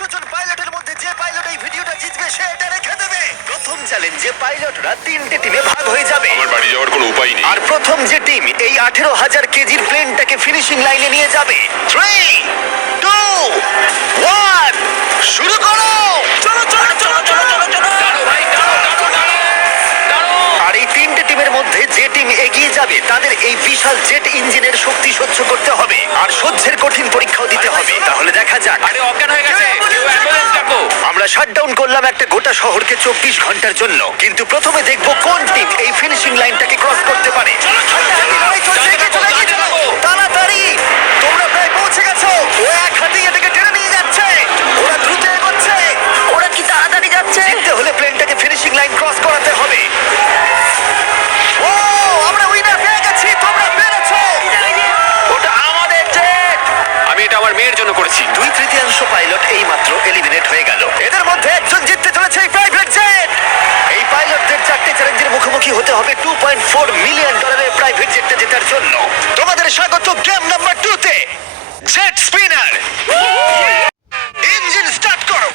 100 জন পাইলটের মধ্যে যে পাইলট এই ভিডিওটা জিতবে সে এটা রেখে দেবে। প্রথম চ্যালেঞ্জে পাইলটরা 3টে টিমে ভাগ হয়ে যাবে। আমার বাড়ি যাওয়ার কোনো উপায় নেই। আর প্রথম যে টিম এই 18,000 কেজির প্লেনটাকে ফিনিশিং লাইনে নিয়ে যাবে, 3, 2, 1 শুরু করো। চলো চলো চলো চলো চলো চলো। দাঁড়াও ভাই, দাঁড়াও। আর এই 3টে টিমের মধ্যে যে টিম এগিয়ে যাবে তাদের এই বিশাল জেট ইঞ্জিনের শক্তি সহ্য করতে হবে আর সহ্যের কঠিন পরীক্ষাও দিতে হবে। তাহলে দেখা যাক। আরে অজ্ঞান হয়ে গেছে, কেউ অ্যাম্বুলেন্স ডাকো। আমরা শাটডাউন করলাম একটা গোটা শহরকে 24 ঘন্টার জন্য, কিন্তু প্রথমে দেখব কোন টিম এই ফিনিশিং লাইনটাকে ক্রস করতে পারে। লড়াই চলছে, এগিয়ে চলো, এগিয়ে চলো। তাড়াতাড়ি, তোমরা প্রায় পৌঁছে গেছো। ও এক হাতেই এটাকে টেনে নিয়ে যাচ্ছে। ওরা দ্রুত এগোচ্ছে। ওরা কি তাড়াতাড়ি যাচ্ছে? জিততে হলে প্লেনটাকে ফিনিশিং লাইন ক্রস করাতে হবে। ও, আমরা উইনার পেয়ে গেছি। তোমরা পেরেছো। ওটা আমাদের জেট। আমি এটা আমার মেয়ের জন্য করেছি। 2/3 পাইলট এই মাত্র এলিমিনেট হয়ে গেল। এদের মধ্যে একজন জিততে চলেছে এই প্রাইভেট জেট। এই পাইলটদের 4টে চ্যালেঞ্জের মুখোমুখি হতে হবে $2.4 মিলিয়ন প্রাইভেট জেটটা জেতার জন্য। তোমাদের স্বাগত গেম নাম্বার 2 তে, জেট স্পিনার। ইঞ্জিন স্টার্ট করো।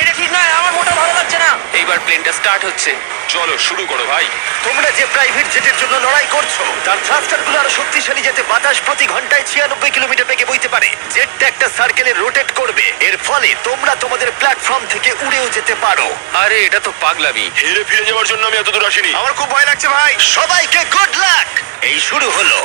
এটা ঠিক নয়, আমার মোটা ভালো লাগছে না। এইবার প্লেনটা স্টার্ট হচ্ছে। চলো শুরু করো ভাই। তোমরা যে প্রাইভেট জেটের জন্য লড়াই করছো তার থ্রাস্টারগুলো আরো শক্তিশালী, যাতে বাতাস প্রতি ঘন্টায় 96 কিলোমিটার বেগে বইতে পারে। জেটটা একটা সার্কেলে রোটেট করবে, এর ফলে তোমরা তোমাদের প্ল্যাটফর্ম থেকে উড়েও যেতে পারো। আরে এটা তো পাগলামি। হেরে ফিরে যাওয়ার জন্য আমি এত দূর আসিনি। আমার খুব ভয় লাগছে ভাই। সবাইকে গুড লাক। এই শুরু হলো।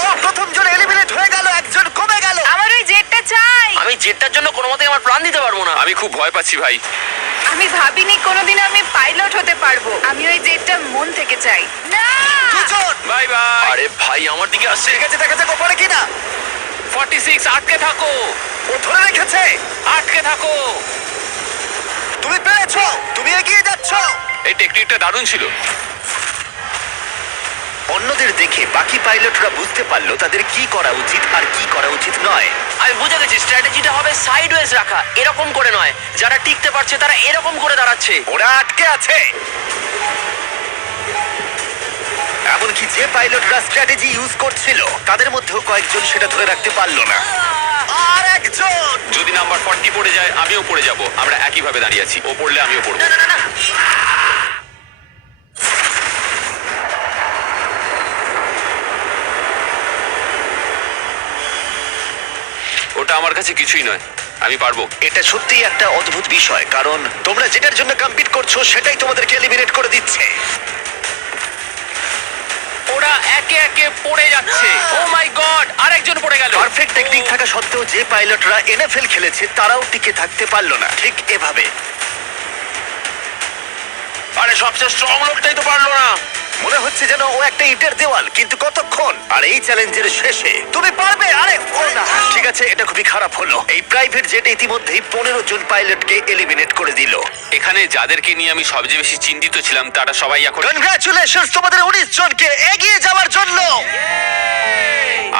ও, প্রথম জন এলিমিনেট হয়ে গেল, একজন কমে গেল। আমার ওই জেটটা চাই। আমি জেটটার জন্য কোনো মতেই আমার প্রাণ দিতে পারবো না। আমি খুব ভয় পাচ্ছি ভাই। আমি ভাবিনি কোনোদিন আমি পাইলট হতে পারবো। আমি ওই জেটটা মন থেকে চাই। না, দুজন। Bye bye. আরে ভাই আমার দিকে আসছে। ঠিক আছে, দেখা যাক ও পারে কিনা। 46, আটকে থাকো। ও ধরে রেখেছে। আটকে থাকো। তুমি পেরেছো, তুমি এগিয়ে যাচ্ছ। এই টেকনিকটা দারুণ ছিল। অন্যদের দেখে বাকি পাইলটরা বুঝতে পারলো তাদের কি করা উচিত আর কি করা উচিত নয়। আমি বুঝে গেছি, স্ট্র্যাটেজিটা হবে সাইডওয়েজ রাখা, এরকম করে নয়। যারা টিকতে পারছে তারা এরকম করে দাঁড়াচ্ছে। ওরা আটকে আছে। এমনকি যে পাইলটরা স্ট্র্যাটেজি ইউজ করছিল তাদের মধ্যেও কয়েকজন সেটা ধরে রাখতে পারলো না। আর একজন। যদি নাম্বার 40 পড়ে যায় আমিও পড়ে যাব। আমরা একই ভাবে দাঁড়িয়ে আছি। ও পড়লে আমিও পড়বো। না না না না, ওটা আমার কাছে কিছুই নয়, আমি পারবো। এটা সত্যিই একটা অদ্ভুত বিষয়, কারণ তোমরা যেটার জন্য কম্পিট করছো সেটাই তোমাদেরকে এলিমিনেট করে দিচ্ছে। ওরা একে একে পড়ে যাচ্ছে। ও মাই গড, আরেকজন পড়ে গেল। পারফেক্ট টেকনিক থাকা সত্ত্বেও যে পাইলটরা এনএফএল খেলেছে তারাও টিকে থাকতে পারলো না ঠিক এভাবে। আরে সবচেয়ে স্ট্রং লোকটাই তো পারলো না। মনে হচ্ছে যেন ও একটা ইটের দেওয়াল, কিন্তু কতক্ষণ। আর এই চ্যালেঞ্জের শেষে তুমি পারবে। আরে ও না, ঠিক আছে, এটা খুবই খারাপ হলো। এই প্রাইভেট জেট ইতিমধ্যেই 15 জন পাইলটকে এলিমিনেট করে দিল। এখানে যাদেরকে নিয়ে আমি সবচেয়ে বেশি চিন্তিত ছিলাম তারা সবাই এখন। কনগ্রাচুলেশনস তোমাদের 19 জনকে এগিয়ে যাওয়ার জন্য।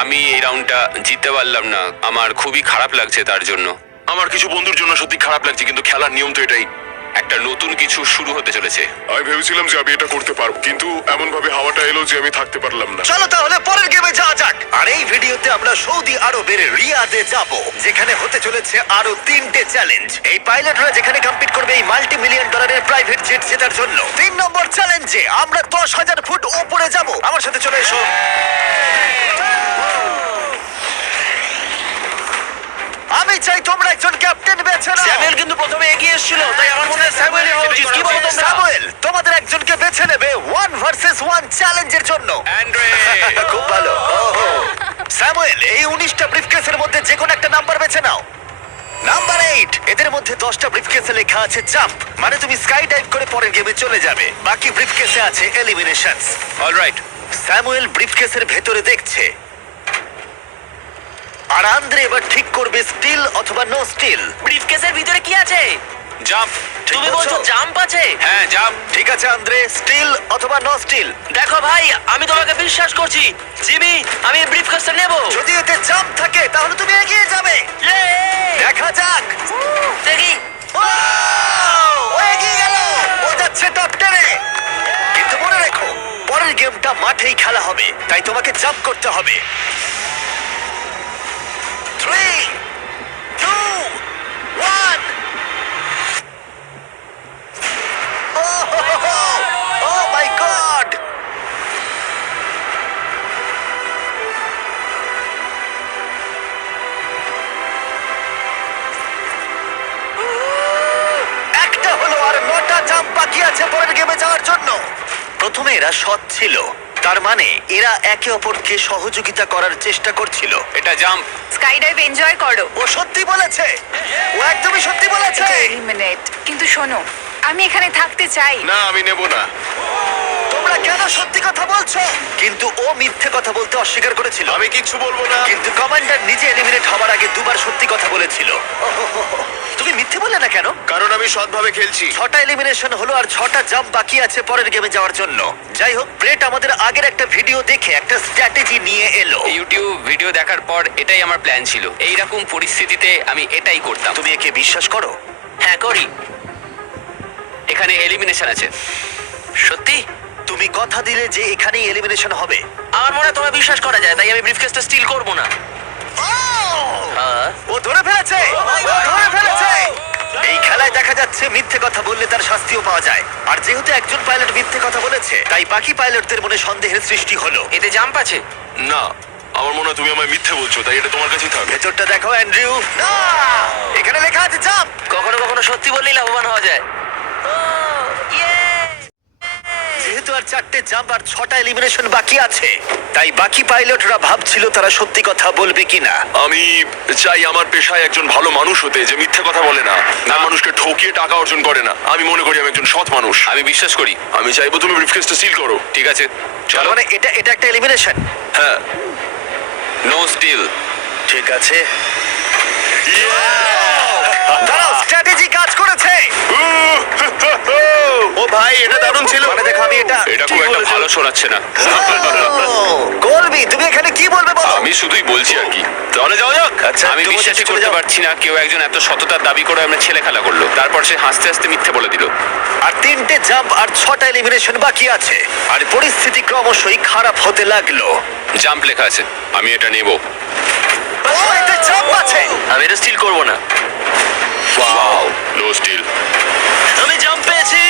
আমি এই রাউন্ডটা জিততে পারলাম না, আমার খুবই খারাপ লাগছে তার জন্য। আমার কিছু বন্ধুর জন্য সত্যি খারাপ লাগছে, কিন্তু খেলার নিয়ম তো এটাই। একটা নতুন কিছু শুরু হতে চলেছে। আমি ভেবেছিলাম যে আমি এটা করতে পারবো, কিন্তু এমন ভাবে হাওয়াটা এলো যে আমি থাকতে পারলাম না। চলো তাহলে পরের গেমে যাওয়া যাক। আর এই ভিডিওতে আমরা সৌদি আরবের রিয়াদে যাব, যেখানে হতে চলেছে আরো 3টে চ্যালেঞ্জ। এই পাইলটরা যেখানে কম্পিট করবে এই $multi-million প্রাইভেট জেট জেতার জন্য। 3 নম্বর চ্যালেঞ্জে আমরা 10,000 ফুট উপরে যাব। আমার সাথে চলে এসো। আমি চাই তোমরা একজন ক্যাপ্টেন বেছে নাও। স্যামুয়েল কিন্তু প্রথমে এগিয়ে এসেছিল, তাই আমার মনে হয় স্যামুয়েলই হওয়া উচিত। কি বলো তোমরা? স্যামুয়েল, তোমাদের একজনকে বেছে নেবে 1 ভার্সেস 1 চ্যালেঞ্জের জন্য। অ্যান্ড্রে, খুব ভালো। ওহো। স্যামুয়েল, এই 19টা ব্রিফকেসের মধ্যে যে কোনো একটা নাম্বার বেছে নাও। নাম্বার 8। এদের মধ্যে 10টা ব্রিফকেসে লেখা আছে জাম্প, মানে তুমি স্কাই ডাইভ করে পরের গেমে চলে যাবে। বাকি ব্রিফকেসে আছে এলিমিনেশনস। অলরাইট। স্যামুয়েল ব্রিফকেসের ভেতরে দেখছে, আর আন্দ্রে এবার ঠিক করবে স্টিল অথবা নো স্টিল। ব্রিফকেসের ভিতরে কি আছে? জাম্প। তুমি বলছো জাম্প আছে? হ্যাঁ জাম্প। ঠিক আছে আন্দ্রে, স্টিল অথবা নো স্টিল। দেখো ভাই, আমি তোমাকে বিশ্বাস করছি। জিমি, আমি ব্রিফকেসটা নেব। যদি এতে জাম্প থাকে তাহলে তুমি এগিয়ে যাবে। দেখা যাক। দেখি। ও এগিয়ে গেল। ও যাচ্ছে টপ 10-এ। কিন্তু মনে রেখো, পরের গেমটা মাঠেই খেলা হবে, তাই তোমাকে জাম্প করতে হবে। 3, 2, 1। Oh my God! একটা হলো আর 9টা জাম্প বাকি আছে পরের গেমে যাওয়ার জন্য। প্রথমে এরা সৎ ছিল, তার মানে এরা একে অপরকে সহযোগিতা করার চেষ্টা করছিল। এটা জাম্প। স্কাই ডাইভ এনজয় করো। ও সত্যি বলেছে, ও একদমই সত্যি বলেছে। এটা এলিমিনেট। কিন্তু শোনো, আমি এখানে থাকতে চাই। না আমি নেব না। তোমরা কেন সত্যি কথা বলছো? কিন্তু ও মিথ্যে কথা বলতে অস্বীকার করেছিল। আমি কিচ্ছু বলবো না। কিন্তু কমান্ডার নিজে এলিমিনেট হওয়ার আগে দুবার সত্যি কথা বলেছিল। তুমি মিথ্যে বললে না কেন? কারণ আমি সৎভাবে খেলছি। 6টা এলিমিনেশন হলো আর 6টা জাম্প বাকি আছে পরের গেমে যাওয়ার জন্য। যাই হোক, ব্রেট আমাদের আগের একটা ভিডিও দেখে একটা স্ট্র্যাটেজি নিয়ে এলো। ইউটিউব ভিডিও দেখার পর এটাই আমার প্ল্যান ছিল। এইরকম পরিস্থিতিতে আমি এটাই করতাম। তুমি একে বিশ্বাস করো? হ্যাঁ করি। এখানে এলিমিনেশন আছে। সত্যি তুমি কথা দিলে যে এখানেই এলিমিনেশন হবে। আমার মনে হয় তোমায় বিশ্বাস করা যায়, তাই আমি ব্রিফকেসটা স্টিল করব না। ও ধরে ফেলেছে, ও ধরে ফেলেছে। এই খেলায় দেখা যাচ্ছে মিথ্যে কথা বললে তার শাস্তিও পাওয়া যায়। আর যেহেতু একজন পাইলট মিথ্যে কথা বলেছে, তাই বাকি পাইলটদের মনে সন্দেহের সৃষ্টি হলো। এতে জাম্প আছে? না, আমার মনে হয় তুমি আমায় মিথ্যে বলছো, তাই এটা তোমার কাছেই থাকবে। ভেতরটা দেখো অ্যান্ড্রিউ। না, এখানে লেখা আছে জাম্প। কখনো কখনো সত্যি বললেই লাভবান হওয়া যায়। যেহেতু আর 4টে জাম্প আর 6টা এলিমিনেশন বাকি আছে, তাই বাকি পাইলটরা ভাবছিল তারা সত্যি কথা বলবে কিনা। আমি চাই আমার পেশায় একজন ভালো মানুষ হতে, যে মিথ্যে কথা বলে না, না মানুষকে ঠকিয়ে টাকা অর্জন করে না। আমি মনে করি আমি একজন সৎ মানুষ। আমি বিশ্বাস করি। আমি চাইবো তুমি ব্রিফকেসটা সিল করো। ঠিক আছে, তার চলো। মানে এটা একটা এলিমিনেশন। হ্যাঁ। No steal. ঠিক আছে, দাঁড়াও, স্ট্র্যাটেজি কাজ করেছে। ও ভাই, এটা দারুণ ছিল। মানে দেখো, আমি এটা এটা খুব একটা ভালো শোনাচ্ছে না। কলবি, তুমি এখানে কি বলবে বলো? আমি শুধুই বলছি আর কি। চলে যাও যাক। আচ্ছা, আমি তুমি বিশ্বাসই চলে করতে যাও। পারছি না কেউ একজন এত সততার দাবি করে আমরা ছেলে খেলা করলো, তারপর সে হাসতে হাসতে মিথ্যে বলে দিল। আর 3টে জাম্প আর 6টা এলিমিনেশন বাকি আছে, আর পরিস্থিতি ক্রমশই খারাপ হতে লাগলো। জাম্প লেখা আছে, আমি এটা নেব। ও, এতে জাম্প আছে। আমি এটা স্টিল করব না। Wow, no steal. আমি জাম্প পেয়েছি।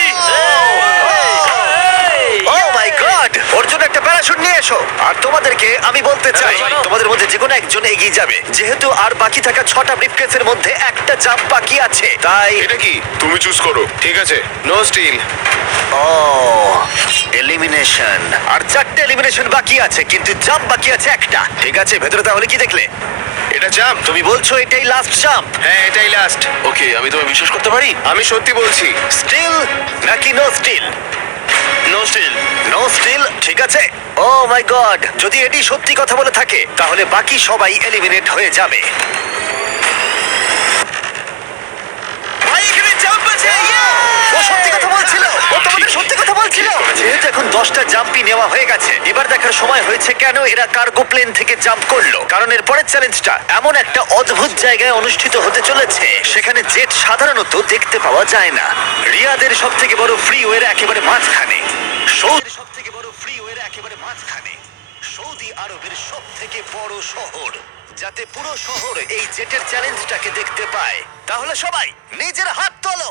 ও মাই গড, ওর জন্য একটা প্যারাশুট নিয়ে এসো। আর তোমাদেরকে আমি বলতে চাই, চলো। তোমাদের মধ্যে যে কোনো একজন এগিয়ে যাবে। যেহেতু আর বাকি থাকা 6টা ব্রিফকেসের মধ্যে একটা জাম্প বাকি আছে, তাই এটা কি? তুমি চুজ করো। ঠিক আছে, নো স্টিল। ও এলিমিনেশন। আর 4টে এলিমিনেশন বাকি আছে, কিন্তু জাম্প বাকি আছে একটা। ঠিক আছে, ভেতরে তাহলে কি দেখলে? এটা জাম্প। তুমি বলছো এটাই লাস্ট জাম্প? হ্যাঁ, এটাই লাস্ট। ওকে, আমি তোমায় বিশ্বাস করতে পারি? আমি সত্যি বলছি। স্টিল নাকি no steal? No steal. No steal, ঠিক আছে। ও মাই গড, যদি এটি সত্যি কথা বলে থাকে তাহলে বাকি সবাই এলিমিনেট হয়ে যাবে। ভাই, এখানে জাম্প আছে। ও সত্যি কথা বলছিল, ও তোমাদের সত্যি কথা বলছিল। যেহেতু এখন 10টা জাম্পই নেওয়া হয়ে গেছে, এবার দেখার সময় হয়েছে কেন এরা কার্গো প্লেন থেকে জাম্প করলো। কারণ এর পরের চ্যালেঞ্জটা এমন একটা অদ্ভুত জায়গায় অনুষ্ঠিত হতে চলেছে, সেখানে জেট সাধারণত দেখতে পাওয়া যায় না। রিয়াদের সব থেকে বড় ফ্রিওয়ের একেবারে মাঝখানে, সৌদির সব থেকে বড় ফ্রিওয়ের একেবারে মাঝখানে, সৌদি আরবের সব থেকে বড় শহর, যাতে পুরো শহর এই জেটের চ্যালেঞ্জটাকে দেখতে পায়। তাহলে সবাই নিজের হাত তোলো।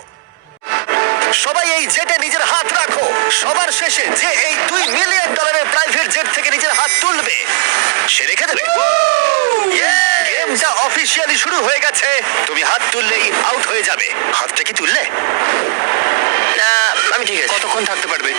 সবাই এই জেটে নিজের হাত রাখো। সবার শেষে যে এই $2 মিলিয়ন প্রাইভেট জেট থেকে নিজের হাত তুলবে, সে রেখে দেবে। গেমটা অফিসিয়ালি শুরু হয়ে গেছে। তুমি হাত তুললেই আউট হয়ে যাবে। হাতটা কি তুললে? আমি ঠিক আছে। কতক্ষণ থাকতে পারবে?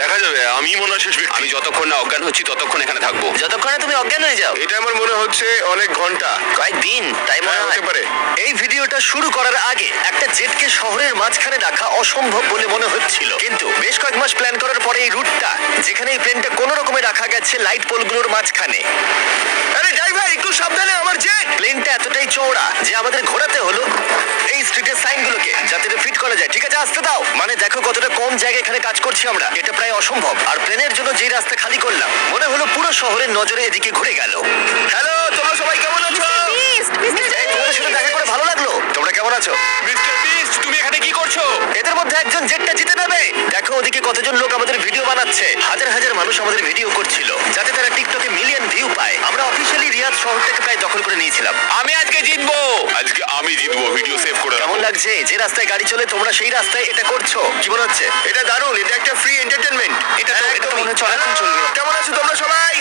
দেখা যাবে। আমি মনে হয় শেষ ব্যক্তি। আমি যতক্ষণ না অজ্ঞান হচ্ছি ততক্ষণ এখানে থাকবো। যতক্ষণে তুমি অজ্ঞান হয়ে যাও। এটা আমার মনে হচ্ছে অনেক ঘন্টা। কয়েকদিন, তাই মনে হ্যাঁ, হয়। হতে পারে। এই ভিডিওটা শুরু করার আগে একটা জেটকে শহরের মাঝখানে রাখা অসম্ভব বলে মনে হচ্ছিল, কিন্তু বেশ কয়েক মাস প্ল্যান করার পরে এই রুটটা, যেখানে এই প্লেনটা কোনো রকমে রাখা গেছে লাইট পোলগুলোর মাঝখানে। আরে ড্রাইভার, একটু সাবধানে, আমার জেট। প্লেনটা এতটাই চওড়া যে আমাদের ঘোরাতে হলো এই স্ট্রিটের সাইনগুলোকে, যাতে এটা ফিট করা যায়। ঠিক আছে, আসতে দাও। মানে দেখো কতটা কম জায়গা এখানে কাজ করছি আমরা। এটা প্রায় অসম্ভব। আর প্লেনের জন্য যে রাস্তা খালি করলাম, মনে হলো পুরো শহরের নজরে এদিকে ঘুরে গেল। হ্যালো, তোমরা সবাই কেমন আছো? এই, তোমাদের সাথে দেখা করে ভালো লাগলো। তোমরা কেমন আছো? মিস্টার বিস্ট, তুমি এখানে কি করছো? এদের মধ্যে একজন জেটটা জিতে নেবে। দেখো ওদিকে কতজন লোক আমাদের ভিডিও বানাচ্ছে। হাজার হাজার মানুষ আমাদের ভিডিও করছিল যাতে তারা টিকটকে মিলিয়ন ভিউ পায়। আমরা অফিসিয়ালি রিয়াদ শহরটাকে প্রায় দখল করে নিয়েছিলাম। আমি আজকে জিতবো। আজকে আমি জিতবো, ভিডিও সেভ করে রাখো। কেমন লাগছে যে রাস্তায় গাড়ি চলে তোমরা সেই রাস্তায় এটা করছো? কি মনে হচ্ছে? এটা দারুণ, এটা একটা ফ্রি এন্টারটেইনমেন্ট। এটা তো মনে হচ্ছে অনেকক্ষণ চলবে। কেমন আছো তোমরা সবাই?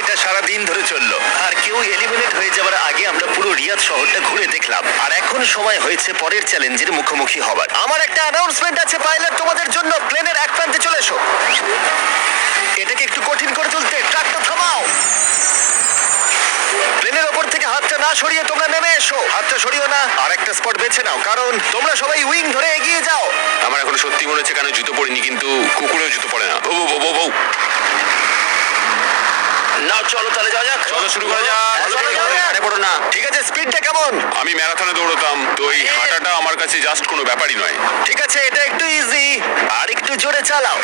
এটা সারা দিন ধরে চললো আর কেউ এলিমিনেট হয়ে যাওয়ার আগে আমরা পুরো রিয়াদ শহরটা ঘুরে দেখলাম। আর এখন সময় হয়েছে পরের চ্যালেঞ্জের মুখোমুখি হবার। আমার একটা অ্যানাউন্সমেন্ট আছে পাইলট তোমাদের জন্য। প্লেনের এক প্রান্তে চলে এসো। এটাকে একটু কঠিন করে তুলতে ট্রাকটা থামাও। প্লেনের ওপর থেকে হাতটা না সরিয়ে তোমরা নেমে এসো। হাতটা সরিও না, আর একটা স্পট বেছে নাও কারণ তোমরা সবাই উইং ধরে এগিয়ে যাও। আমার এখন সত্যি মনে হচ্ছে কেন জুতো পরিনি, কিন্তু কুকুরেও জুতো পরে না। ও বউ বউ বউ। না চলো তাহলে যাওয়া যাক। চলো শুরু করা যাক। চলো, যাওয়া যাক। আরে পড়ো না। ঠিক আছে, স্পিডটা কেমন? আমি ম্যারাথনে দৌড়তাম, তো এই হাঁটাটা আমার কাছে জাস্ট কোনো ব্যাপারই নয়। ঠিক আছে, এটা একটু ইজি। আর একটু জোরে চালাও।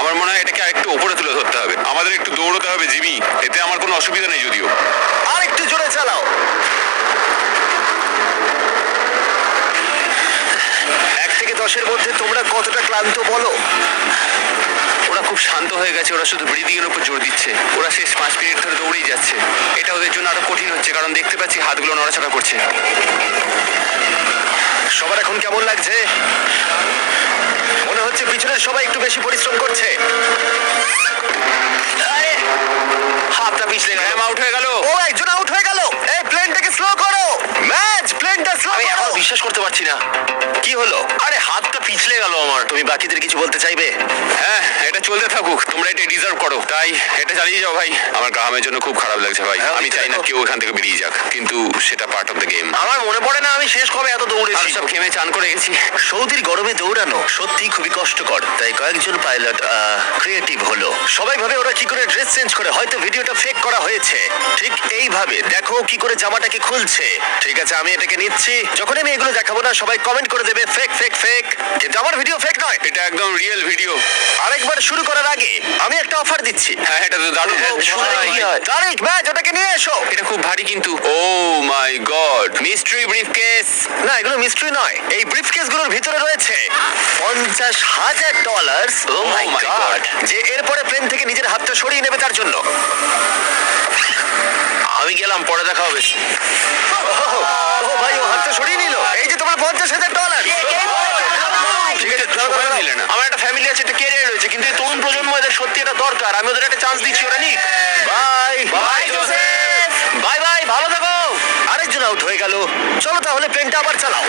আমার মনে হয় এটাকে আরেকটু উপরে তুলে ধরতে হবে। আমাদের একটু দৌড়তে হবে জিমি, এতে আমার কোনো অসুবিধা নেই যদিও। আর একটু জোরে চালাও। 1 থেকে 10-এর মধ্যে তোমরা কতটা ক্লান্ত বলো? ওরা খুব শান্ত হয়ে গেছে, ওরা শুধু ব্রিদিং এর উপর জোর দিচ্ছে। ওরা শেষ 5 মিনিট ধরে দৌড়েই যাচ্ছে। এটা ওদের জন্য আরো কঠিন হচ্ছে, কারণ দেখতে পাচ্ছি হাতগুলো নড়াচড়া করছে। সবার এখন কেমন লাগছে? মনে হচ্ছে পিছনের সবাই একটু বেশি পরিশ্রম করছে। আরে, হাতটা পিছলে গেল। ম্যাম আউট হয়ে গেল। ও, একজন আউট হয়ে গেল। এই প্লেনটাকে স্লো করো। ম্যাচ, প্লেনটা স্লো করো। আমি এখন বিশ্বাস করতে পারছি না। কি হলো? আরে হাতটা পিছলে গেল আমার। তুমি বাকিদের কিছু বলতে চাইবে? হ্যাঁ, এটা চলতে থাকুক, তোমরা এটা ডিজার্ভ করো, তাই এটা চালিয়ে যাও ভাই। আমার গ্রামের জন্য খুব খারাপ লাগছে ভাই। হ্যাঁ, আমি চাই না দেখো। কেউ এখান থেকে বেরিয়ে যাক, কিন্তু সেটা পার্ট অফ দ্য গেম। আমার মনে পড়ে না আমি শেষ কবে এত দৌড়েছি। সব ঘেমে চান করে গেছি। সৌদির গরমে দৌড়ানো সত্যি খুবই কষ্টকর, তাই কয়েকজন পাইলট ক্রিয়েটিভ হলো। সবাই ভাবে ওরা কি করে ড্রেস চেঞ্জ করে, হয়তো ভিডিওটা ফেক করা হয়েছে। ঠিক এইভাবে দেখো কি করে জামাটাকে খুলছে। ঠিক আছে, আমি এটাকে নিচ্ছি। যখন আমি এগুলো দেখাবো না সবাই কমেন্ট করে দেবে ফেক ফেক ফেক, কিন্তু আমার ভিডিও ফেক নয়। এটা একদম রিয়েল ভিডিও। আরেকবার শুরু করার আগে আমি একটা অফার দিচ্ছি। হ্যাঁ, এটা তো দারুণ। শুনে কি হয়? তারিক, ম্যাচ, ওটাকে নিয়ে এসো। এটা খুব ভারী কিন্তু। ও মাই গড, মিস্ট্রি ব্রিফকেস। না, এগুলো মিস্ট্রি নয়। এই ব্রিফকেস গুলোর ভিতরে রয়েছে $50,000। Oh my God! যে এরপরে প্লেন থেকে নিজের হাতটা সরিয়ে নেবে তার জন্য। আমি গেলাম, পরে দেখা হবে। ও ভাই, ও হাতটা সরিয়ে নিল। এই যে তোমার $50,000। ঠিক আছে, সময় নিলে না। আমার একটা ফ্যামিলি আছে, একটা ক্যারিয়ার রয়েছে, কিন্তু এই তরুণ প্রজন্ম এদের সত্যি এটা দরকার। আমি ওদের একটা চান্স দিচ্ছি, ওরা নিক। Bye bye Joseph, bye bye, ভালো থাকো। আরেকজন আউট হয়ে গেল। চলো তাহলে প্লেনটা আবার চালাও।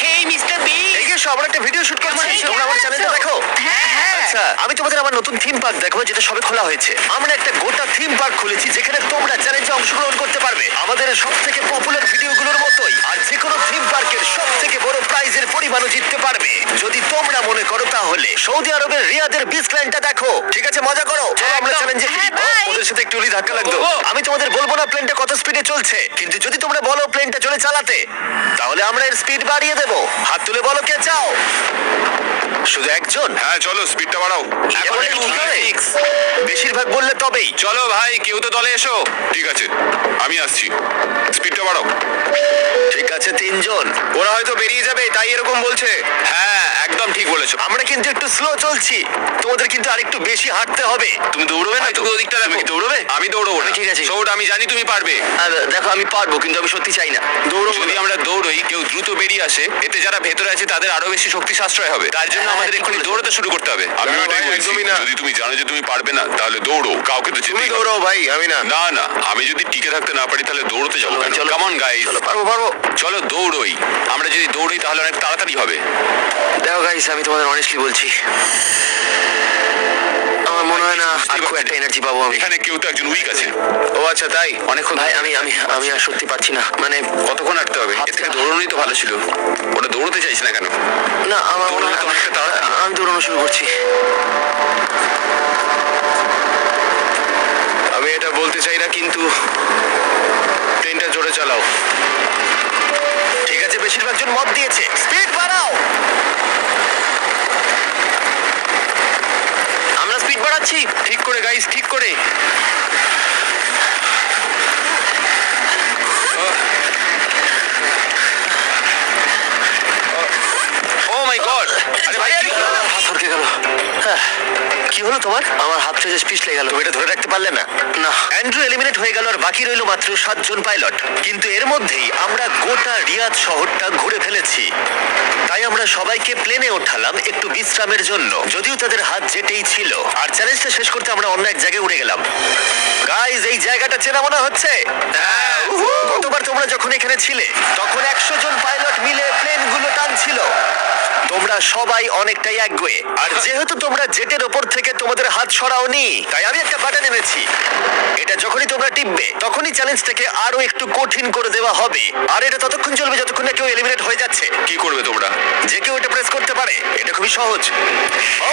হেই মিস্টার বি, এগিয়ে এসো, আমরা একটা ভিডিও শুট করছি। তোমরা আমার চ্যানেলটা দেখো। আচ্ছা, আমি তোমাদের আমার নতুন থিম পার্ক দেখাবো যেটা সবে খোলা হয়েছে। আমরা একটা গোটা থিম পার্ক খুলেছি যেখানে তোমরা চ্যালেঞ্জে অংশগ্রহণ করতে পারবে আমাদের সব থেকে পপুলার ভিডিওগুলোর মতোই। আর যে কোনো থিম পার্কের সব থেকে বড় প্রাইজের পরিমাণও জিততে পারবে যদি তোমরা মনে করো তাহলে। সৌদি আরবের রিয়াদের বিচ লাইনটা দেখো। ঠিক আছে, মজা করো। চলো আমরা চ্যালেঞ্জে ফিরি। ওদের সাথে একটু ধাক্কা লাগতো। আমি তোমাদের বলবো না প্লেনটা কত স্পিডে চলছে, কিন্তু যদি তোমরা বলো প্লেনটা চলে চালাতে তাহলে আমরা এর স্পিড বাড়িয়ে দেবো। হাত তুলে বলো কে চাও। শুধু একজন? হ্যাঁ চলো, স্পিডটা বাড়াও। এখন এটা কি করে? বেশিরভাগ বললে তবেই। চলো ভাই, কেউ তো দলে এসো। ঠিক আছে, আমি আসছি। স্পিডটা বাড়াও। ঠিক আছে, 3 জন। ওরা হয়তো বেরিয়ে যাবে, তাই এরকম বলছে। হ্যাঁ, একদম ঠিক বলেছো। আমরা কিন্তু একটু স্লো চলছি, তোমাদের কিন্তু আরেকটু বেশি হাঁটতে হবে। তুমি দৌড়বে না? তুমি ওদিকটা দেখো। তুমি কি দৌড়বে? আমি দৌড়বো না। ঠিক আছে। সৌড, আমি জানি তুমি পারবে। দেখো, আমি পারবো, কিন্তু আমি সত্যি চাই না। যদি আমরা দৌড়ই, কেউ দ্রুত বেরিয়ে আসে, এতে যারা ভেতরে আছে তাদের আরো বেশি শক্তি সাশ্রয় হবে। তার জন্য আমাদের এক্ষুনি দৌড়াতে শুরু করতে হবে। আমি ওটাই বলছি, যদি তুমি জানো যে তুমি পারবে না তাহলে দৌড়ো। কাউকে তো তুমি যেতেই হবে। দৌড়াও ভাই, আমি না। না না, আমি যদি টিকে থাকতে না পারি তাহলে দৌড়তে যাবো কেন? চলো। কাম অন গাইস, পারবো পারবো। চলো দৌড়ই। আমরা যদি দৌড়ই তাহলে অনেক তাড়াতাড়ি হবে। দেখো গাইস, আমি তোমাদের অনেস্টলি বলছি, আমার মনে হয় না আর খুব একটা এনার্জি পাবো আমি। এখানে কেউ তো একজন উইক আছে। ও আচ্ছা, তাই? অনেকক্ষণ ভাই, আমি আর সত্যি পারছি না। মানে কতক্ষণ হাঁটতে হবে? এর থেকে দৌড়ানোই তো ভালো ছিল। ওটা দৌড়তে চাইছে না কেন? না, আমার মনে হয় দৌড়ানো তো অনেকটা তাড়াতাড়ি। আমি দৌড়ানো শুরু করছি। আমি এটা বলতে চাই না, কিন্তু ট্রেনটা জোরে চালাও। ঠিক আছে, বেশিরভাগ জন মত দিয়েছে। স্পিড বাড়াও। আমরা স্পিড বাড়াচ্ছি। ঠিক করে গাইস, ঠিক করে। ও মাই গড, আরে ভাই, হাত ফরকে গেল। কি হলো তোমার? আমার হাত থেকে পিছলে গেল। তুমি এটা ধরে রাখতে পারলে না? না। অ্যান্ড্রু এলিমিনেট হয়ে গেল আর বাকি রইল মাত্র 7 জন পাইলট। কিন্তু এর মধ্যেই আমরা গোটা রিয়াদ শহরটা ঘুরে ফেলেছি। তাই আমরা সবাইকে প্লেনে ওঠালাম একটু বিশ্রামের জন্য, যদিও তাদের হাত জেটেই ছিল। আর চ্যালেঞ্জটা শেষ করতে আমরা অন্য এক জায়গায় উড়ে গেলাম। গাইজ, এই জায়গাটা চেনা মনে হচ্ছে। গতবার তোমরা যখন এখানে ছিলে তখন 100 জন পাইলট মিলে প্লেনগুলো টানছিল। তোমরা সবাই অনেকটাই একগুয়ে, আর যেহেতু তোমরা জেটের ওপর থেকে তোমাদের হাত সরাওনি, তাই আমি একটা বাটন এনেছি। এটা যখনই তোমরা টিপবে তখনই চ্যালেঞ্জটাকে আরো একটু কঠিন করে দেওয়া হবে। আর এটা ততক্ষণ চলবে যতক্ষণ না কেউ এলিমিনেট হয়ে যাচ্ছে। কি করবে তোমরা? যে কেউ এটা প্রেস করতে পারে। এটা খুবই সহজ। ও,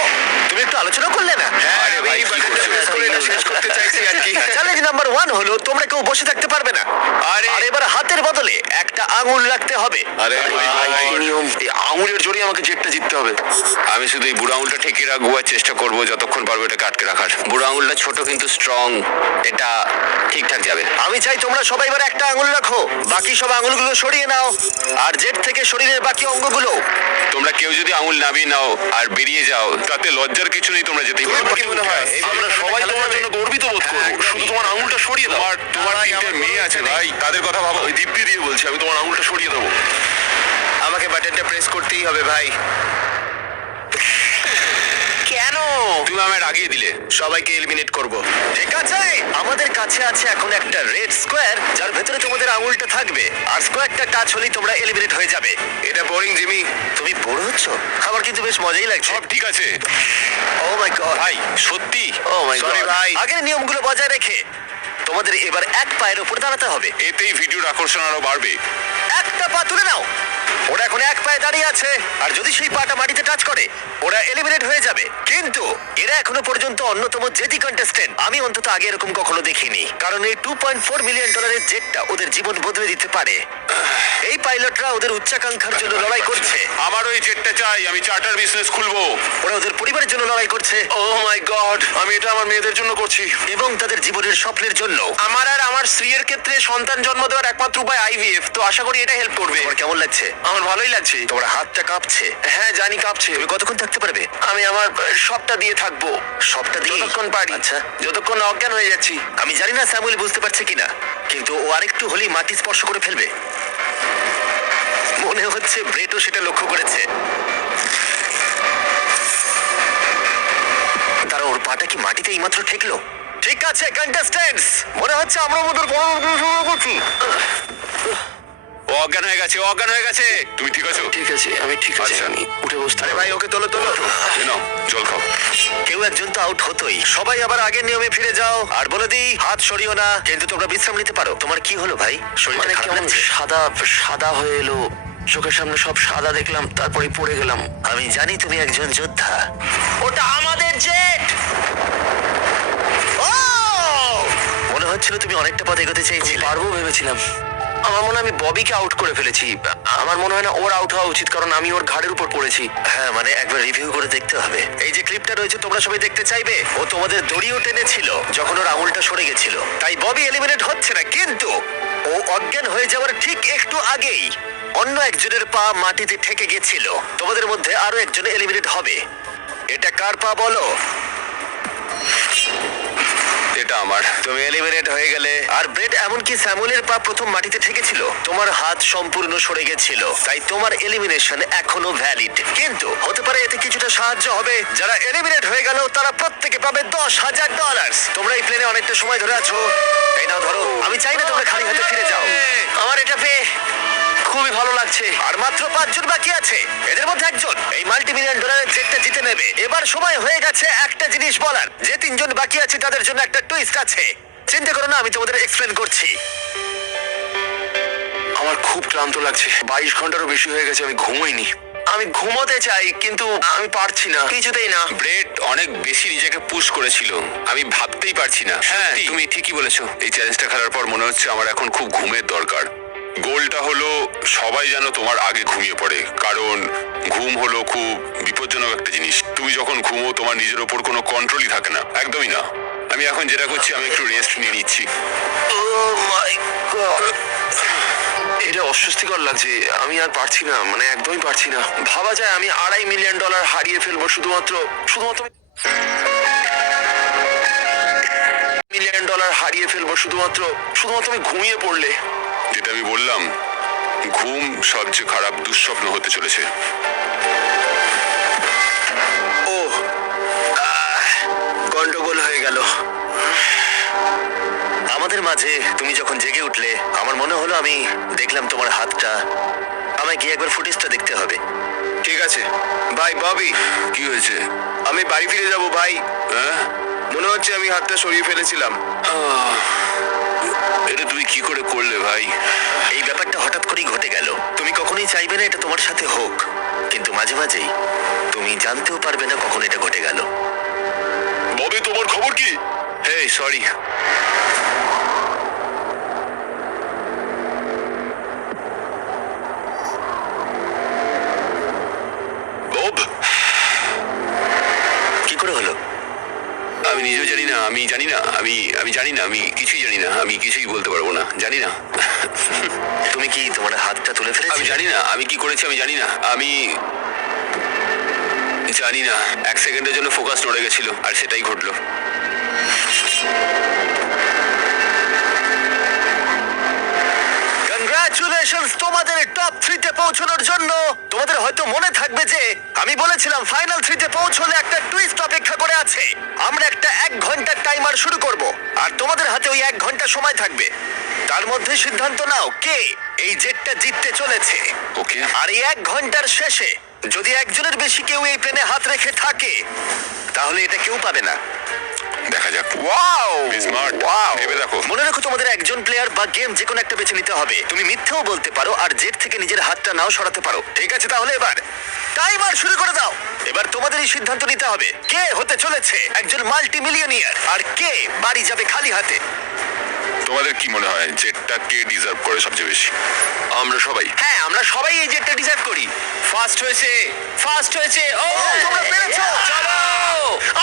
তুমি একটু আলোচনা করলে না? আরে ভাই, কি করছো? এটা শেষ করতে চাইছি আর কি। চ্যালেঞ্জ নাম্বার 1 হলো তোমরা কেউ বসে থাকতে পারবে না। আর এবার হাতের বদলে একটা আঙুল রাখতে হবে। আরে ভাই, নিয়ম, আঙুলের জোরে আমাকে জেটটা জিততে হবে। আমি শুধু এই বুড়ো আঙুলটা ঠেকিয়ে রাখবো আর চেষ্টা করবো যতক্ষণ পারবো এটাকে আটকে রাখার। বুড়ো আঙুলটা ছোট কিন্তু স্ট্রং, এটা ঠিকঠাক যাবে। আমি চাই তোমরা সবাই এবার একটা আঙুল রাখো, বাকি সব আঙুলগুলো সরিয়ে নাও। আর জেট থেকে শরীরের বাকি অঙ্গগুলো। তোমরা কেউ যদি আঙুল নামিয়ে নাও আর বেরিয়ে যাও, তাতে লজ্জার কিছু নেই, তোমরা যেতেই পারো। কি মনে হয়? আমরা সবাই তোমার জন্য গর্বিত বোধ করবো। শুধু তোমার আঙুলটা সরিয়ে দাও। তোমার 3টে মেয়ে আছে ভাই, তাদের কথা ভাবো। ওই দিব্যি দিয়ে বলছি, আমি তোমার আঙুলটা সরিয়ে দেবো। আমাকে বাটনটা প্রেস করতেই হবে ভাই। কেন? তুমি আমায় রাগিয়ে দিলে। সবাইকে এলিমিনেট করব। ঠিক আছে, আমাদের কাছে আছে এখন একটা রেড স্কোয়ার যার ভেতরে তোমাদের আঙুলটা থাকবে। আর স্কোয়ারটা টাচ হলেই তোমরা এলিমিনেট হয়ে যাবে। এটা বোরিং জিমি। তুমি বোর হচ্ছ? আমার কিন্তু বেশ মজাই লাগছে। সব ঠিক আছে ও মাই গড ভাই, সত্যি। ও মাই গড Sorry ভাই। আগের নিয়মগুলো বজায় রেখে তোমাদের এবার এক পায়ের উপর দাঁড়াতে হবে। এতেই ভিডিওর আকর্ষণ আরো বাড়বে। একটা পা তুলে নাও। ওরা এখন এক পায়ে দাঁড়িয়ে আছে, আর যদি সেই পাটা মাটিতে টাচ করে ওরা এলিমিনেট হয়ে যাবে। কিন্তু এরা এখনো পর্যন্ত অন্যতম জেতি কন্টেস্টেন্ট। আমি অন্তত আগে এরকম কখনো দেখিনি, কারণ এই $2.4 মিলিয়ন জেটটা ওদের জীবন বদলে দিতে পারে। এই পাইলটরা ওদের উচ্চাকাঙ্ক্ষার জন্য লড়াই করছে। আমার ওই জেটটা চাই, আমি চার্টার বিজনেস খুলবো। ওরা ওদের পরিবারের জন্য লড়াই করছে। ও মাই গড, আমি এটা আমার মেয়েদের জন্য করছি। এবং তাদের জীবনের স্বপ্নের জন্য। আমার আর আমার স্ত্রীর ক্ষেত্রে সন্তান জন্ম দেওয়ার একমাত্র উপায় IVF, তো আশা করি এটা হেল্প করবে। তোমার কেমন লাগছে? আমার ভালোই লাগছে। তোমার হাতটা কাঁপছে। হ্যাঁ, জানি কাঁপছে। তুমি কতক্ষণ থাকতে পারবে? আমি আমার সবটা দিয়ে থাকবো। সবটা দিয়ে? যতক্ষণ পারি। আচ্ছা, যতক্ষণ না অজ্ঞান হয়ে যাচ্ছি। আমি জানি না স্যামুয়েল বুঝতে পারছে কিনা, কিন্তু ও আরেকটু হলেই মাটি স্পর্শ করে ফেলবে। মনে হচ্ছে ব্রেটও সেটা লক্ষ্য করেছে। তারা ওর পাটা কি মাটিতে এইমাত্র ঠেকলো? ঠিক আছে কন্টেস্ট্যান্টস, মনে হচ্ছে আমরা আমাদের বড় শুরু করছি। ও অজ্ঞান হয়ে গেছে, ও অজ্ঞান হয়ে গেছে। তুমি ঠিক আছো? ঠিক আছে, আমি ঠিক আছে। আচ্ছা। আমি উঠে বসতে আরে ভাই, ওকে তোলো তোলো। এই নাও, জল খাও। কেউ একজন তো আউট হতোই। সবাই আবার আগের নিয়মে ফিরে যাও। আর বলে দিই, হাত সরিও না, কিন্তু তোমরা বিশ্রাম নিতে পারো। তোমার কি হলো ভাই? শরীরটা মানে খারাপ কেমন লাগছে? সাদা সাদা হয়ে এলো, চোখের সামনে সব সাদা দেখলাম, তারপরে পড়ে গেলাম। আমি জানি তুমি একজন যোদ্ধা। ওটা আমাদের জেট। ও! মনে হচ্ছিল তুমি অনেকটা পথ এগোতে চেয়েছিলে। পারবো ভেবেছিলাম। আমার মনে হয় আমি ববিকে আউট করে ফেলেছি। আমার মনে হয় না ওর আউট হওয়া উচিত, কারণ আমি ওর ঘাড়ের উপর পড়েছি। হ্যাঁ, মানে একবার রিভিউ করে দেখতে হবে। এই যে ক্লিপটা রয়েছে তোমরা সবাই দেখতে চাইবে। ও তোমাদের দড়িও টেনেছিল যখন ওর আঙুলটা সরে গেছিল। তাই ববি এলিমিনেট হচ্ছে না, কিন্তু ও অজ্ঞান হয়ে যাওয়ার ঠিক একটু আগেই অন্য একজনের পা মাটিতে ঠেকে গেছিল। তোমাদের মধ্যে আরো একজন এলিমিনেট হবে। এটা কার পা বলো? এটা আমার। তুমি এলিমিনেট হয়ে গেলে। আর ব্রেড, এমনকি স্যামুয়েলের পা প্রথম মাটিতে ঠেকেছিল, তোমার হাত সম্পূর্ণ সরে গেছিল, তাই তোমার এলিমিনেশন এখনো ভ্যালিড। কিন্তু হতে পারে এতে কিছুটা সাহায্য হবে। যারা এলিমিনেট হয়ে গেল তারা প্রত্যেকে পাবে $10,000। তোমরা এই প্লেনে অনেকটা সময় ধরে আছো, এই নাও ধরো। আমি চাই না তোমরা খালি হাতে ফিরে যাও। আমার এটা পেয়ে খুবই ভালো লাগছে। আর মাত্র 5 জন বাকি আছে। এদের মধ্যে একজন এই $multi-million জেটটা জিতে নেবে। এবার সময় হয়ে গেছে একটা জিনিস বলার। যে 3 জন বাকি আছে তাদের জন্য একটা টুইস্ট আছে। চিন্তা করো না, আমি তোমাদের এক্সপ্লেন করছি। আমার খুব ক্লান্ত লাগছে। 22 ঘন্টারও বেশি হয়ে গেছে, আমি ঘুমোইনি। আমি ঘুমোতে চাই, কিন্তু আমি পারছি না, কিছুতেই না। ব্রেড অনেক বেশি নিজেকে পুশ করেছিল, আমি ভাবতেই পারছি না। হ্যাঁ, তুমি ঠিকই বলেছো। এই চ্যালেঞ্জটা খেলার পর মনে হচ্ছে আমার এখন খুব ঘুমের দরকার। গোলটা হলো সবাই যেন তোমার আগে ঘুমিয়ে পড়ে, কারণ ঘুম হলো খুব বিপজ্জনক একটা জিনিস। তুমি যখন ঘুমো তোমার নিজের ওপর কোনো কন্ট্রোলই থাকে না, একদমই না। আমি এখন যেটা করছি, আমি একটু রেস্ট নিয়ে নিচ্ছি। Oh my God! এটা অস্বস্তিকর লাগছে। আমি আর পারছি না, মানে একদমই পারছি না। ভাবা যায় আমি $2.5 মিলিয়ন হারিয়ে ফেলবো শুধুমাত্র $1 মিলিয়ন হারিয়ে ফেলবো শুধুমাত্র আমি ঘুমিয়ে পড়লে। যেটা আমি বললাম, ঘুম সবচেয়ে খারাপ দুঃস্বপ্ন হতে চলেছে। ও গন্ডগোল হয়ে গেল। আমাদের মাঝে তুমি যখন জেগে উঠলে আমার মনে হলো আমি দেখলাম তোমার হাতটা। আমায় গিয়ে একবার ফুটেজটা দেখতে হবে। ঠিক আছে ভাই ববি, কি হয়েছে? আমি বাড়ি ফিরে যাব ভাই। হ্যাঁ, মনে হচ্ছে আমি হাতটা সরিয়ে ফেলেছিলাম। এটা তুমি কি করে করলে ভাই? এই ব্যাপারটা হঠাৎ করেই ঘটে গেল। তুমি কখনোই চাইবে না এটা তোমার সাথে হোক, কিন্তু মাঝে মাঝেই তুমি জানতেও পারবে না কখন এটা ঘটে গেল। ববি, তোমার খবর কি? হেই, সরি। বব, কি করে হলো? আমি নিজেও জানি না। আমি জানি না। আমি জানি না। আমি কিছুই জানি না। আমি কিছুই বলতে পারবো না। জানি না। তুমি কি তোমার হাতটা তুলে আমি ফেলেছিলে? জানি না আমি কি করেছি। আমি জানি না। আমি জানি না। 1 সেকেন্ডের জন্য ফোকাস নড়ে গেছিল, আর সেটাই ঘটলো। কংগ্রাচুলেশনস তোমাদের টপ 3 তে পৌঁছানোর জন্য। তোমাদের হয়তো মনে থাকবে যে আমি বলেছিলাম ফাইনাল 3 তে পৌঁছলে একটা টুইস্ট অপেক্ষা করে আছে। আমরা একটা 1 ঘন্টার টাইমার শুরু করব, আর তোমাদের হাতে ওই 1 ঘন্টা সময় থাকবে। তার মধ্যে সিদ্ধান্ত নাও কে এই জেটটা জিততে চলেছে। ওকে। আর এই 1 ঘন্টার শেষে যদি একজনের বেশি কেউ এই প্লেনে হাত রেখে থাকে, তাহলে এটা কেউ পাবে না। দেখা যাক। ওয়াও! স্মার্ট। ওয়াও! ভেবে দেখো। মনে রাখো তোমাদের একজন প্লেয়ার বা গেম যে কোনো একটা বেছে নিতে হবে। তুমি মিথ্যেও বলতে পারো আর জেট থেকে নিজের হাতটা নাও সরাতে পারো। ঠিক আছে, তাহলে এবার টাইমার শুরু করে দাও। এবার তোমাদেরই সিদ্ধান্ত নিতে হবে কে হতে চলেছে একজন মাল্টি মিলিয়নিয়ার আর কে বাড়ি যাবে খালি হাতে। তোমাদের কি মনে হয় জেটটা কে ডিজার্ভ করে সবচেয়ে বেশি? আমরা সবাই। হ্যাঁ, আমরা সবাই এই জেটটা ডিজার্ভ করি। ফার্স্ট হয়েছে। ও তোমরা পেরেছো। চলো,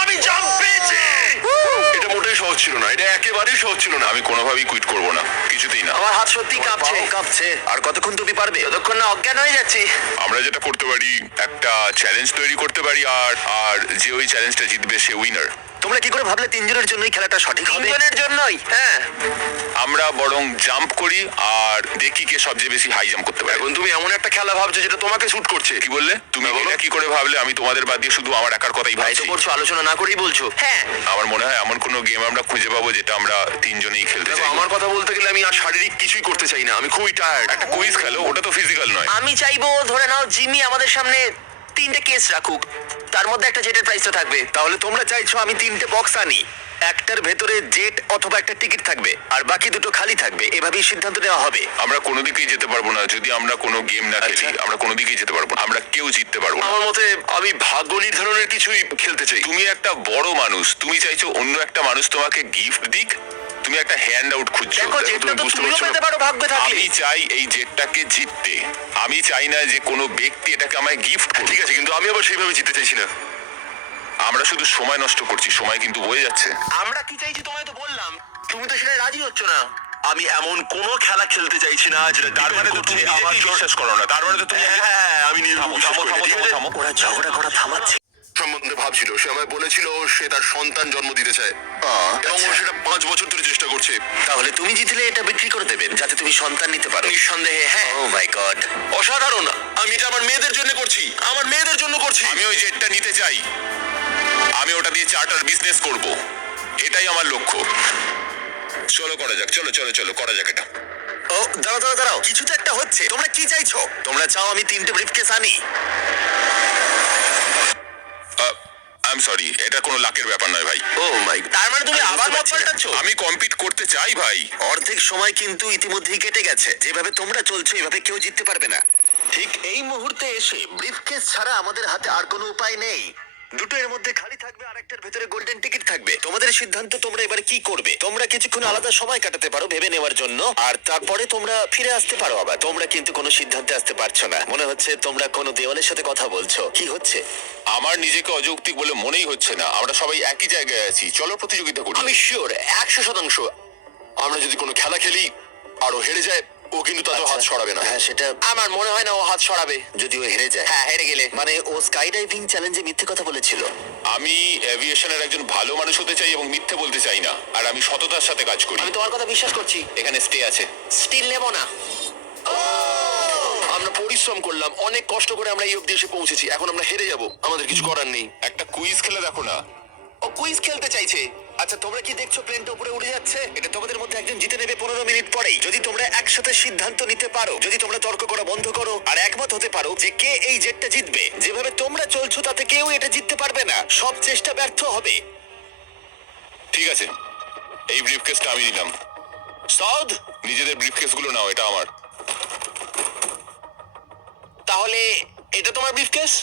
আমি জাম্প পেয়েছি। এটা মোটেই সহজ ছিল না। এটা একেবারেই সহজ ছিল না। আমি কোনোভাবেই কুইট করবো না, কিছুতেই না। আমার হাত সত্যি তোমার কাঁপছে। পাও কাঁপছে। আর কতক্ষণ তুমি পারবে? যতক্ষণ না অজ্ঞান হয়ে যাচ্ছি। আমরা যেটা করতে পারি, একটা চ্যালেঞ্জ তৈরি করতে পারি, আর যে ওই চ্যালেঞ্জটা জিতবে সে উইনার। তোমরা কি করে ভাবলে 3 জনের জন্যই খেলাটা সঠিক হবে? তিনজনের জন্যই। হ্যাঁ, আমরা বরং জাম্প করি আর দেখি কে সবচেয়ে বেশি হাই জাম্প করতে পারে। এখন তুমি এমন একটা খেলা ভাবছো যেটা তোমাকে শুট করছে। কি বললে তুমি? বলো। এটা কি করে ভাবলে? আমি তোমাদের বাদ দিয়ে শুধু আমার একার কথাই তাই তো ভাবছি। করছো, আলোচনা না করেই বলছো। হ্যাঁ, আমার মনে হয় এমন কোনো গেম আমরা খুঁজে পাবো যেটা আমরা 3 জনেই খেলতে দেখো চাই। আমার কথা বলতে গেলে আমি আর শারীরিক কিছুই করতে চাই না। আমি খুবই টায়ার্ড। একটা কুইজ খেলো, ওটা তো ফিজিক্যাল নয়। আমি চাইবো ধরে নাও জিমি আমাদের সামনে 3টে কেস রাখুক, তার মধ্যে একটা জেটের প্রাইস তো থাকবে। তাহলে তোমরা চাইছো আমি 3টে বক্স আনি, একটার ভেতরে জেট অথবা একটা টিকিট থাকবে আর বাকি দুটো খালি থাকবে। এভাবেই সিদ্ধান্ত নেওয়া হবে। আমরা কোনো দিকেই যেতে পারবো না যদি আমরা কোনো গেম না খেলি। আচ্ছা। আমরা কোনো দিকেই যেতে পারবো না। আমরা কেউ জিততে পারবো না। আমার মতে আমি ভাগ্য নির্ধারণের কিছুই খেলতে চাই। তুমি একটা বড় মানুষ, তুমি চাইছো অন্য একটা মানুষ তোমাকে গিফট দিক। তুমি একটা হ্যান্ড আউট খুঁজছো। দেখো জেটটা তো বুঝতে তুমিও পারছো না? পেতে পারো ভাগ্য থাকলে। আমি চাই এই জেটটাকে জিততে। আমি চাই না যে কোনো ব্যক্তি এটাকে আমায় গিফট করুক। ঠিক আছে, কিন্তু আমি আবার সেইভাবে জিততে চাইছি না। আমরা শুধু সময় নষ্ট করছি, সময় কিন্তু বয়ে যাচ্ছে। আমরা কি চাইছি তোমায় তো বললাম, তুমি তো সেটা রাজি হচ্ছ না। আমি এমন কোনো খেলা খেলতে চাইছি না যেটা তার মানে তো তুমি নিজেকেই বিশ্বাস করো না। তার মানে তো তুমি হ্যাঁ, আমি থামো, বিশ্বাস থামো, করি। থামো, ঠিক থামো, আছে? থামো। ওরা ঝগড়া করা থামাচ্ছে। সম্বন্ধে ভাবছিল। সে আমায় বলেছিল সে তার সন্তান জন্ম দিতে চায় এবং ও সেটা 5 বছর ধরে চেষ্টা করছে। তাহলে তুমি জিতলে এটা বিক্রি করে দেবেন যাতে তুমি সন্তান নিতে পারো। নিঃসন্দেহে হ্যাঁ। ও মাই গড! অসাধারণ। আমি এটা আমার মেয়েদের জন্য করছি, আমার মেয়েদের জন্য করছি। আমি ওই জেটটা নিতে চাই। আমি ওটা দিয়ে চার্টার বিজনেস করব। এটাই আমার লক্ষ্য। চলো করা যাক। চলো চলো চলো করা যাক এটা। ও দাঁড়াও, কিছু তো একটা হচ্ছে। তোমরা কি চাইছো? তোমরা চাও আমি 3টে ব্রিফকেস আনি? আই এম সরি, এটা কোনো লাকের ব্যাপার নয় ভাই। ও মাই, তার মানে তুমি আমি আবার বুঝতে মত পারছি না। পাল্টাচ্ছ? আমি কম্পিট করতে চাই ভাই। অর্ধেক সময় কিন্তু ইতিমধ্যেই কেটে গেছে। যেভাবে তোমরা চলছো এভাবে কেউ জিততে পারবে না। ঠিক এই মুহূর্তে এসে ব্রিফকেস ছাড়া আমাদের হাতে আর কোনো উপায় নেই। দুটো এর মধ্যে খালি থাকবে আর একটার ভেতরে গোল্ডেন টিকিট থাকবে। তোমাদের সিদ্ধান্ত তোমরা এবার কি করবে। তোমরা কিছুক্ষণ আলাদা সময় কাটাতে পারো ভেবে নেওয়ার জন্য, আর তারপরে তোমরা ফিরে আসতে পারো আবার। তোমরা কিন্তু কোনো সিদ্ধান্তে আসতে পারছো না। মনে হচ্ছে তোমরা কোনো দেওয়ালের সাথে কথা বলছো। কি হচ্ছে? আমার নিজেকে অযৌক্তিক বলে মনেই হচ্ছে না। আমরা সবাই একই জায়গায় আছি। চলো প্রতিযোগিতা করি। আমি শিওর 100%। আমরা যদি কোনো খেলা খেলি আরো হেরে যায় ও কিন্তু তাতে হাত সরাবে না। হ্যাঁ, সেটা আমার মনে হয় না ও হাত সরাবে। যদিও হেরে যায়। হ্যাঁ, হেরে গেলে। মানে ও স্কাই ডাইভিং চ্যালেঞ্জে মিথ্যে কথা বলেছিল। আমি এভিয়েশনের একজন ভালো মানুষ হতে চাই এবং মিথ্যে বলতে চাই না, আর আমি সততার সাথে কাজ করি। আমি তোমার কথা বিশ্বাস করছি। এখানে স্টে আছে। স্টিল নেব না। আমরা পরিশ্রম করলাম, অনেক কষ্ট করে আমরা এই অবধি এসে পৌঁছেছি। এখন আমরা হেরে যাব, আমাদের কিছু করার নেই। একটা কুইজ খেলে দেখো না। ও কুইজ খেলতে চাইছে। আচ্ছা, তোমরা কি দেখছো প্লেনটা উপরে উড়ে যাচ্ছে? এটা তোমাদের মধ্যে একজন জিতে নেবে 15 মিনিট পরেই। যদি তোমরা একসাথে সিদ্ধান্ত নিতে পারো, যদি তোমরা তর্ক করা বন্ধ করো আর একমত হতে পারো যে কে এই জেটটা জিতবে, যেভাবে তোমরা চলছো তাতে কেউ এটা জিততে পারবে না। সব চেষ্টা ব্যর্থ হবে। ঠিক আছে, এই ব্রিফকেসটা আমি নিলাম। সাউথ, নিজেদের ব্রিফকেসগুলো নাও, এটা আমার। তাহলে এটা তোমার ব্রিফকেস?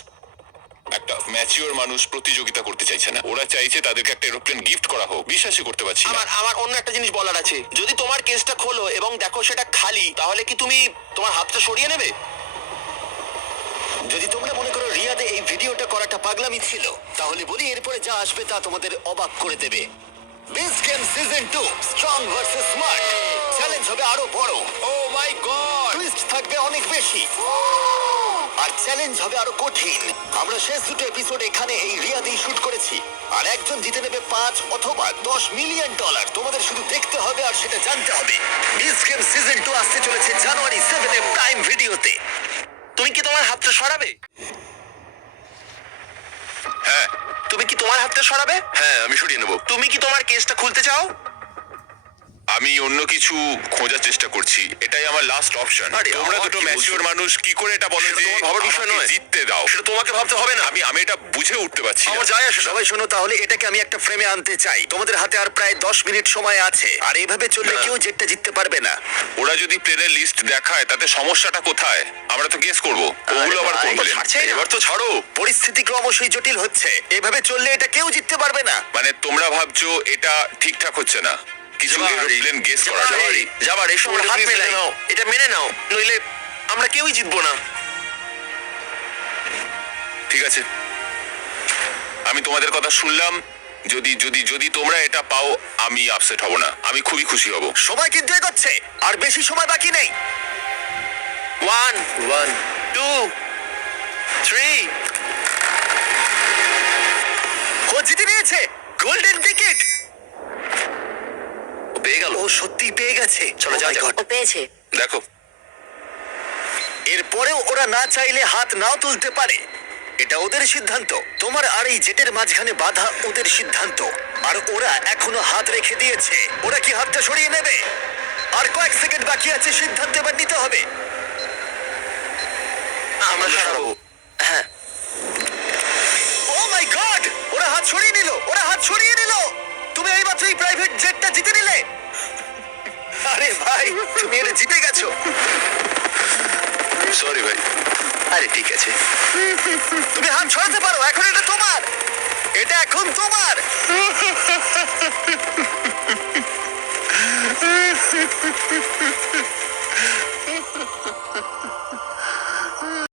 একটা ম্যাচিওর মানুষ প্রতিযোগিতা করতে চাইছে না, ওরা চাইছে তাদেরকে একটা এরোপ্লেন গিফট করা হোক। বিশ্বাসই করতে পারছি না। আমার অন্য একটা জিনিস বলার আছে। যদি তোমার কেসটা খোলো এবং দেখো সেটা খালি, তাহলে কি তুমি তোমার হাতটা সরিয়ে নেবে? যদি তোমরা মনে করো রিয়াদে এই ভিডিওটা করাটা পাগলামি ছিল, তাহলে বলি এরপরে যা আসবে তা তোমাদের অবাক করে দেবে। Beach game season 2 strong versus smart challenge হবে আরো বড়। ও মাই গড! টুইস্ট থাকবে অনেক বেশি আর চ্যালেঞ্জ হবে আরো কঠিন। আমরা শেষ দুটো এপিসোড এখানে এই রিয়াদেই শুট করেছি, আর একজন জিতে নেবে 5 অথবা 10 মিলিয়ন ডলার। তোমাদের শুধু দেখতে হবে আর সেটা জানতে হবে। বিচ গেম সিজন 2 আসতে চলেছে জানুয়ারি 7 প্রাইম ভিডিওতে। তুমি কি তোমার হাতটা সরাবে? হ্যাঁ তুমি কি তোমার হাতটা সরাবে? হ্যাঁ, আমি সরিয়ে নেবো। তুমি কি তোমার কেসটা খুলতে চাও? আমি অন্য কিছু খোঁজার চেষ্টা করছি, এটাই আমার লাস্ট অপশন। আরে, তোমরা আমার দুটো কি ম্যাচিওর বলছো? মানুষ কি করে এটা বলো সেটা যে তোমার ভাবার বিষয় আমাকে নয়। জিততে দাও? সেটা তোমাকে ভাবতে হবে না। আমি এটা বুঝে উঠতে পারছি না। আমার যায় আসে না। সবাই শোনো, তাহলে এটাকে আমি একটা ফ্রেমে আনতে চাই। তোমাদের হাতে আর প্রায় 10 মিনিট সময় আছে, আর এইভাবে চললে কেউ জেটটা জিততে পারবে না। ওরা যদি প্লেনের লিস্ট দেখায় তাতে সমস্যাটা কোথায়? আমরা তো গেস করবো, ওগুলো আবার কোন প্লেন? ছাড়ছেই না। এবার তো ছাড়ো। পরিস্থিতি ক্রমশই জটিল হচ্ছে। এভাবে চললে এটা কেউ জিততে পারবে না। মানে তোমরা ভাবছো এটা ঠিকঠাক হচ্ছে না? কিছু এরোপ্লেন গেস করা জাবারি, যায়। জাবারি, এসো আমরা হাত মেলাই। এটা মেনে নাও, নইলে আমরা কেউই জিতবো না। ঠিক আছে, আমি তোমাদের কথা শুনলাম। যদি যদি যদি তোমরা এটা পাও, আমি আপসেট হব না, আমি খুবই খুশি হব। সময় কিন্তু এগোচ্ছে, আর বেশি সময় বাকি নেই। 1 2 3 ও জিতে নিয়েছে গোল্ডেন টিকিট। পেয়ে গেল। ও সত্যি পেয়ে গেছে। চলো, Oh যাওয়া my যাক। God! ও পেয়েছে। দেখো, এরপরেও ওরা না চাইলে হাত নাও তুলতে পারে। এটা ওদের সিদ্ধান্ত। তোমার আর এই জেটের মাঝখানে বাধা ওদের সিদ্ধান্ত, আর ওরা এখনো হাত রেখে দিয়েছে। ওরা কি হাতটা সরিয়ে নেবে? আর কয়েক সেকেন্ড বাকি আছে, সিদ্ধান্ত এবার নিতে হবে। আমরা সরাবো। হ্যাঁ, ও মাই গড, ওরা হাত সরিয়ে নিল, ওরা হাত সরিয়ে নিল। তুমি এইমাত্র এই প্রাইভেট জেটটা জিতে নিলে। আরে ভাই, তুমি এটা জিতে গেছো। সরি ভাই। আরে ঠিক আছে। তুমি হাত সরাতে পারো, এখন এটা তোমার। এটা এখন তোমার।